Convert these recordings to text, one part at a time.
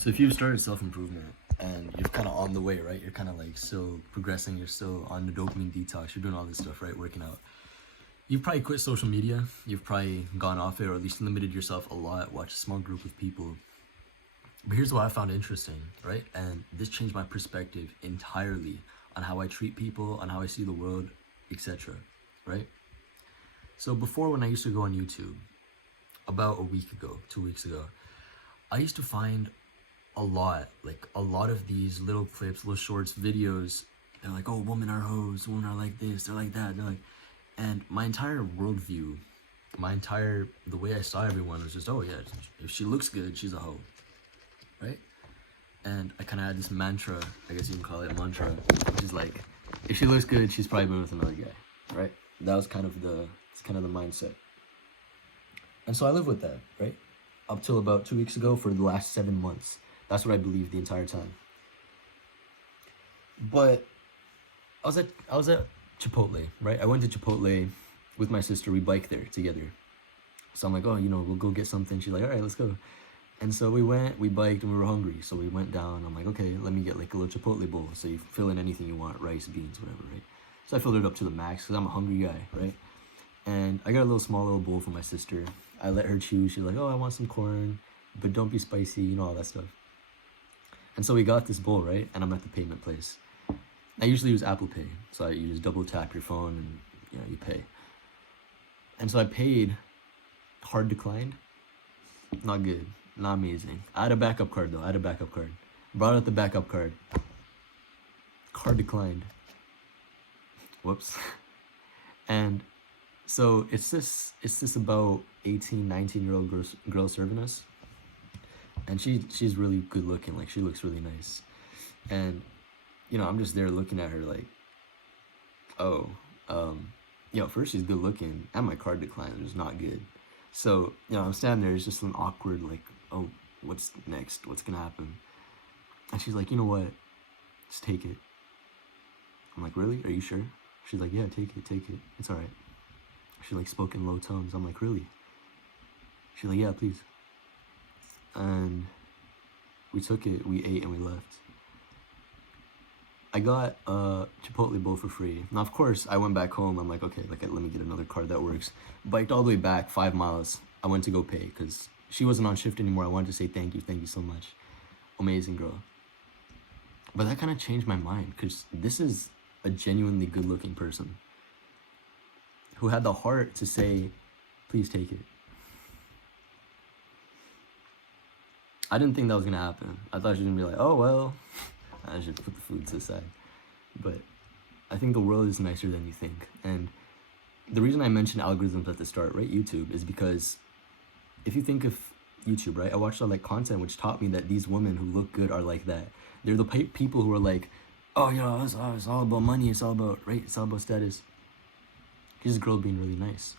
So if you've started self-improvement and you're kind of on the way, right? You're kind of like still progressing. You're still on the dopamine detox. You're doing all this stuff, right? Working out. You've probably quit social media. You've probably gone off it, or at least limited yourself a lot. Watch a small group of people. But here's what I found interesting, right? And this changed my perspective entirely on how I treat people, on how I see the world, etc. Right? So before, when I used to go on YouTube, about a week ago, 2 weeks ago, I used to find a lot of these little clips, little shorts, videos. They're like, oh, women are hoes, women are like this, they're like that, they're like, and my entire worldview, the way I saw everyone was just, oh yeah, if she looks good, she's a hoe, right? And I kind of had this mantra, I guess you can call it a mantra, which is like, if she looks good, she's probably been with another guy, right? That was it's kind of the mindset. And so I live with that, right? Up till about 2 weeks ago for the last 7 months. That's what I believed the entire time. But I was at Chipotle, right? I went to Chipotle with my sister. We biked there together. So I'm like, oh, we'll go get something. She's like, all right, let's go. And so we biked, and we were hungry. So we went down. I'm like, okay, let me get like a little Chipotle bowl. So you fill in anything you want, rice, beans, whatever, right? So I filled it up to the max because I'm a hungry guy, right? And I got a small little bowl for my sister. I let her choose. She's like, oh, I want some corn, but don't be spicy, all that stuff. And so we got this bowl, right? And I'm at the payment place. I usually use Apple Pay. So you just double tap your phone and you pay. And so I paid, card declined. Not good, not amazing. I had a backup card though, Brought out the backup card. Card declined. Whoops. And so it's this about 18, 19-year-old girl serving us. And she's really good looking, like she looks really nice. And, I'm just there looking at her like, oh, first she's good looking and my card declined, it was not good. So, I'm standing there, it's just an awkward like, oh, what's next? What's gonna happen? And she's like, you know what? Just take it. I'm like, really? Are you sure? She's like, yeah, take it. It's all right. She like spoke in low tones. I'm like, really? She's like, yeah, please. And we took it, we ate, and we left. I got a Chipotle bowl for free. Now, of course, I went back home. I'm like, okay, let me get another card that works. Biked all the way back 5 miles. I went to go pay because she wasn't on shift anymore. I wanted to say thank you so much. Amazing girl. But that kind of changed my mind because this is a genuinely good-looking person who had the heart to say, please take it. I didn't think that was gonna happen. I thought she was gonna be like, oh, well, I should put the food to the side. But I think the world is nicer than you think. And the reason I mentioned algorithms at the start, right, YouTube, is because if you think of YouTube, right, I watched all like content which taught me that these women who look good are like that. They're the people who are like, oh, it's all about money, it's all about, right, it's all about status. Here's a girl being really nice.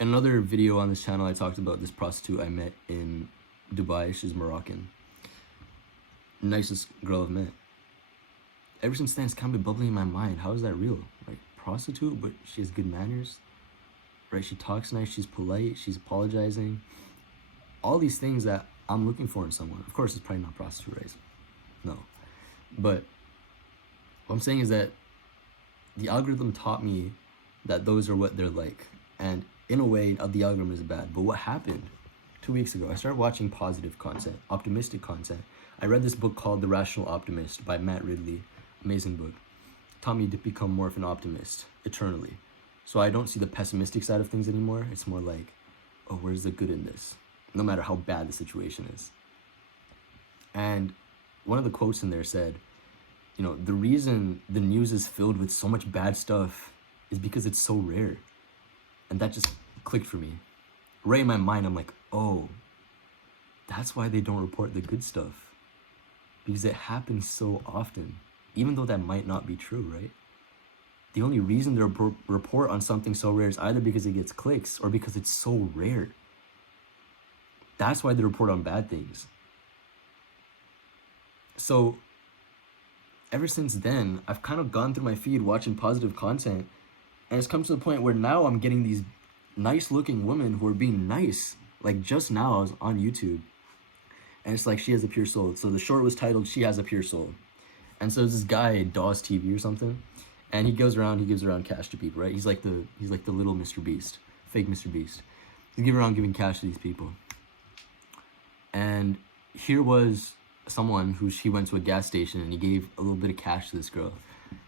In another video on this channel, I talked about this prostitute I met in Dubai. She's Moroccan. Nicest girl I've met. Ever since then, it's kind of been bubbling in my mind. How is that real? Like, prostitute, but she has good manners, right? She talks nice, she's polite, she's apologizing. All these things that I'm looking for in someone. Of course, it's probably not prostitute, right? No. But what I'm saying is that the algorithm taught me that those are what they're like. And in a way, the algorithm is bad. But what happened 2 weeks ago, I started watching positive content, optimistic content. I read this book called The Rational Optimist by Matt Ridley. Amazing book. Taught me to become more of an optimist eternally. So I don't see the pessimistic side of things anymore. It's more like, oh, where's the good in this? No matter how bad the situation is. And one of the quotes in there said, the reason the news is filled with so much bad stuff is because it's so rare. And that just clicked for me. Right in my mind, I'm like, oh, that's why they don't report the good stuff. Because it happens so often, even though that might not be true, right? The only reason they report on something so rare is either because it gets clicks or because it's so rare. That's why they report on bad things. So ever since then, I've kind of gone through my feed watching positive content, and it's come to the point where now I'm getting these nice looking women who are being nice. Like just now I was on YouTube And it's like she has a pure soul. So the short was titled "She Has a Pure Soul," and so this guy Dawes TV or something, and he gives around cash to people, right? He's like the little Mr. Beast, fake Mr. Beast. He's giving cash to these people. And here was someone who he went to a gas station and he gave a little bit of cash to this girl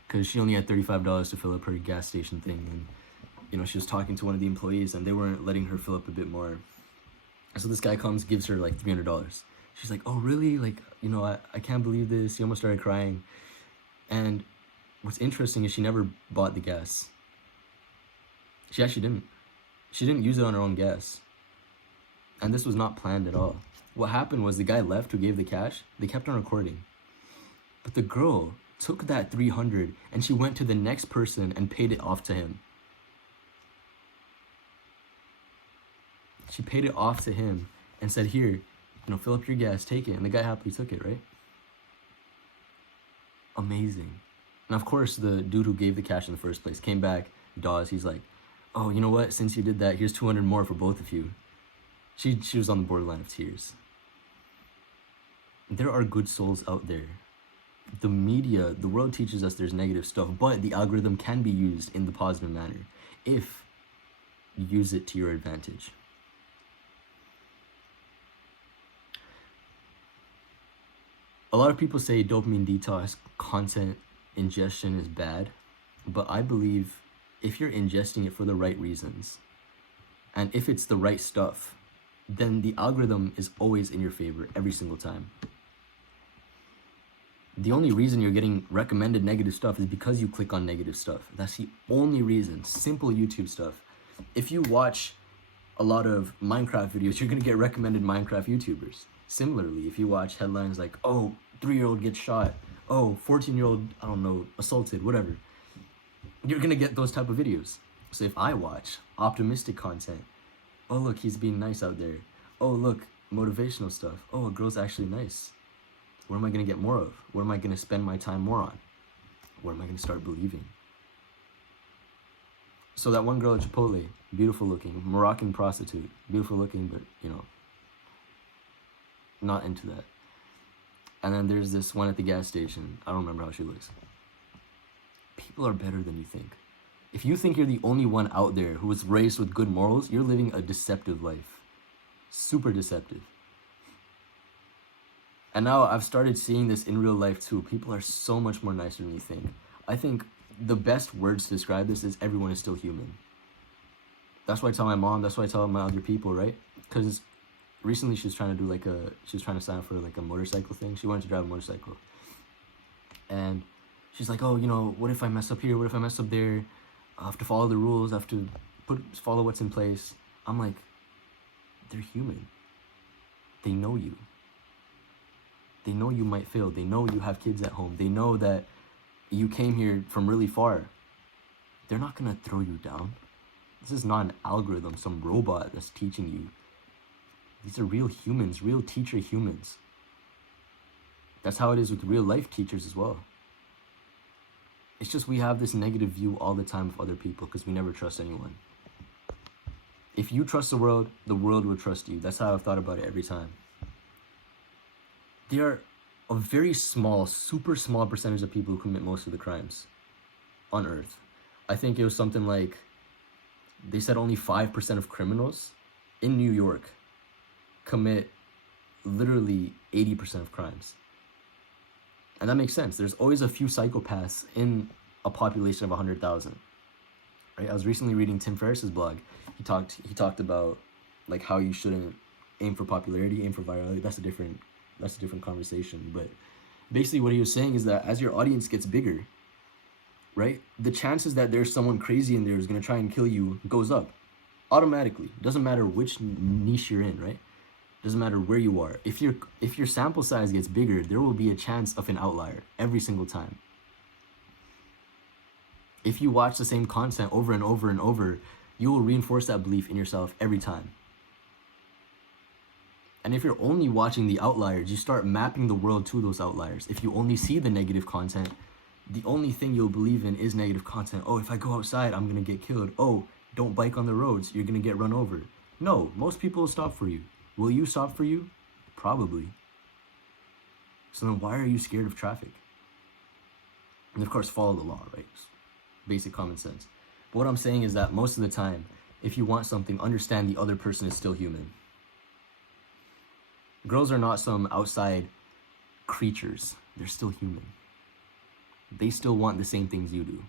because she only had $35 to fill up her gas station thing, and she was talking to one of the employees and they weren't letting her fill up a bit more. And so this guy comes, gives her like $300. She's like, oh really? Like, I can't believe this. She almost started crying. And what's interesting is she never bought the gas. She actually didn't. She didn't use it on her own gas. And this was not planned at all. What happened was the guy left who gave the cash. They kept on recording. But the girl took that $300 and she went to the next person and paid it off to him. She paid it off to him and said, here, fill up your gas, take it. And the guy happily took it, right? Amazing. And of course, the dude who gave the cash in the first place came back, Dawes, he's like, oh, you know what? Since you did that, here's $200 more for both of you. She was on the borderline of tears. There are good souls out there. The media, the world teaches us there's negative stuff, but the algorithm can be used in the positive manner if you use it to your advantage. A lot of people say dopamine detox content ingestion is bad, but I believe if you're ingesting it for the right reasons, and if it's the right stuff, then the algorithm is always in your favor every single time. The only reason you're getting recommended negative stuff is because you click on negative stuff. That's the only reason. Simple YouTube stuff. If you watch a lot of Minecraft videos, you're going to get recommended Minecraft YouTubers. Similarly, if you watch headlines like, oh, 3-year-old gets shot, oh, 14-year-old, I don't know, assaulted, whatever, you're going to get those type of videos. So if I watch optimistic content, oh, look, he's being nice out there. Oh, look, motivational stuff. Oh, a girl's actually nice. What am I going to get more of? What am I going to spend my time more on? What am I going to start believing? So that one girl at Chipotle, beautiful looking, Moroccan prostitute, beautiful looking, but, not into that. And then there's this one at the gas station. I don't remember how she looks. People are better than you think. If you think you're the only one out there who was raised with good morals, you're living a deceptive life. Super deceptive. And now I've started seeing this in real life too. People are so much more nicer than you think. I think the best words to describe this is everyone is still human. That's what I tell my mom. That's what I tell my other people, right? Because recently she was trying to sign up for like a motorcycle thing. She wanted to drive a motorcycle. And she's like, oh, what if I mess up here? What if I mess up there? I have to follow the rules. I have to follow what's in place. I'm like, they're human. They know you. They know you might fail. They know you have kids at home. They know that you came here from really far. They're not going to throw you down. This is not an algorithm, some robot that's teaching you. These are real humans, real teacher humans. That's how it is with real life teachers as well. It's just we have this negative view all the time of other people because we never trust anyone. If you trust the world will trust you. That's how I've thought about it every time. There are a very small, super small percentage of people who commit most of the crimes on Earth. I think it was something like, they said only 5% of criminals in New York commit literally 80% of crimes. And that makes sense. There's always a few psychopaths in a population of 100,000. Right? I was recently reading Tim Ferriss's blog. He talked about like how you shouldn't aim for popularity, aim for virality. That's a different conversation. But basically what he was saying is that as your audience gets bigger, right, the chances that there's someone crazy in there who's going to try and kill you goes up automatically. Doesn't matter which niche you're in, right? Doesn't matter where you are. If your sample size gets bigger, there will be a chance of an outlier every single time. If you watch the same content over and over and over, you will reinforce that belief in yourself every time. And if you're only watching the outliers, you start mapping the world to those outliers. If you only see the negative content, the only thing you'll believe in is negative content. Oh, if I go outside, I'm going to get killed. Oh, don't bike on the roads. You're going to get run over. No, most people will stop for you. Will you stop for you? Probably. So then why are you scared of traffic? And of course, follow the law, right? Just basic common sense. But what I'm saying is that most of the time, if you want something, understand the other person is still human. Girls are not some outside creatures. They're still human. They still want the same things you do.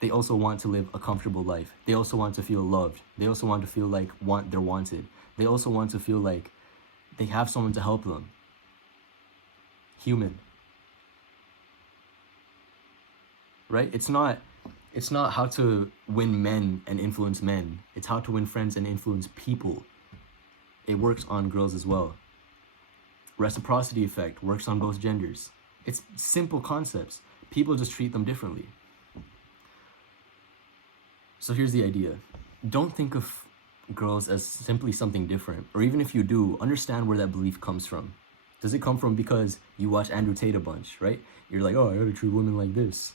They also want to live a comfortable life. They also want to feel loved. They also want to feel like they're wanted. They also want to feel like they have someone to help them. Human. Right? It's not how to win men and influence men. It's how to win friends and influence people. It works on girls as well. Reciprocity effect works on both genders. It's simple concepts. People just treat them differently. So here's the idea. Don't think of girls as simply something different. Or even if you do, understand where that belief comes from. Does it come from because you watch Andrew Tate a bunch, right? You're like, oh, I gotta treat women like this.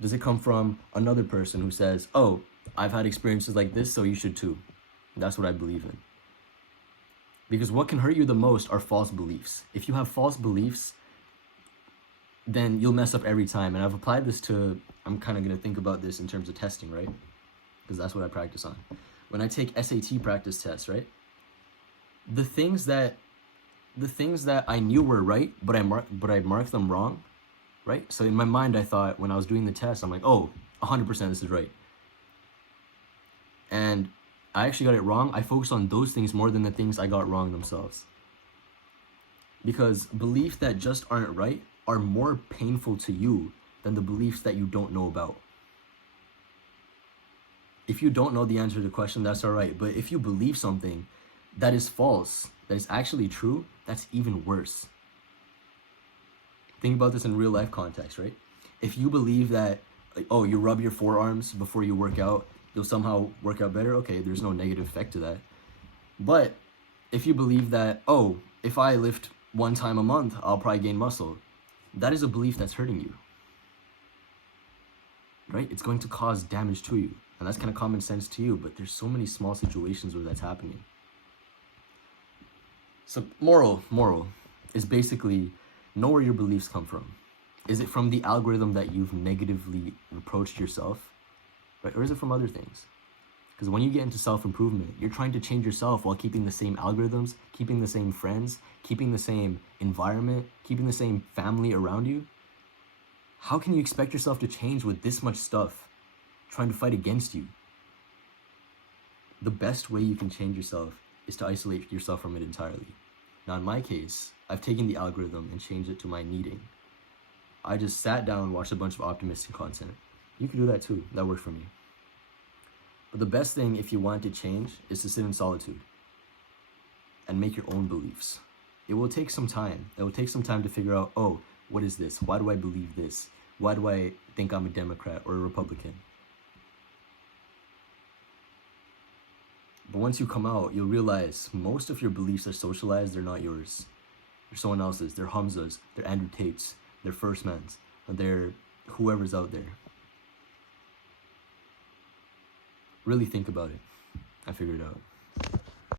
Does it come from another person who says, oh, I've had experiences like this, so you should too? That's what I believe in. Because what can hurt you the most are false beliefs. If you have false beliefs, then you'll mess up every time. And I've applied this to, I'm kind of going to think about this in terms of testing, right? Because that's what I practice on. When I take SAT practice tests, right? The things that I knew were right, but I marked them wrong, right? So in my mind, I thought when I was doing the test, I'm like, oh, 100% this is right. And I actually got it wrong. I focused on those things more than the things I got wrong themselves. Because beliefs that just aren't right are more painful to you than the beliefs that you don't know about. If you don't know the answer to the question, that's all right. But if you believe something that is false, that is actually true, that's even worse. Think about this in real life context, right? If you believe that, oh, you rub your forearms before you work out, you'll somehow work out better, okay, there's no negative effect to that. But if you believe that, oh, if I lift 1 time a month, I'll probably gain muscle, that is a belief that's hurting you, right? It's going to cause damage to you. And that's kind of common sense to you, but there's so many small situations where that's happening. So moral is basically know where your beliefs come from. Is it from the algorithm that you've negatively reproached yourself, right? Or is it from other things? Because when you get into self-improvement, you're trying to change yourself while keeping the same algorithms, keeping the same friends, keeping the same environment, keeping the same family around you. How can you expect yourself to change with this much stuff trying to fight against you? The best way you can change yourself is to isolate yourself from it entirely. Now in my case, I've taken the algorithm and changed it to my needing. I just sat down and watched a bunch of optimistic content. You can do that too. That worked for me. But the best thing if you want to change is to sit in solitude and make your own beliefs. It will take some time. It will take some time to figure out, oh, what is this? Why do I believe this? Why do I think I'm a Democrat or a Republican? But once you come out, you'll realize most of your beliefs are socialized. They're not yours. They're someone else's. They're Hamza's. They're Andrew Tate's. They're First Man's. They're whoever's out there. Really think about it. I figured it out.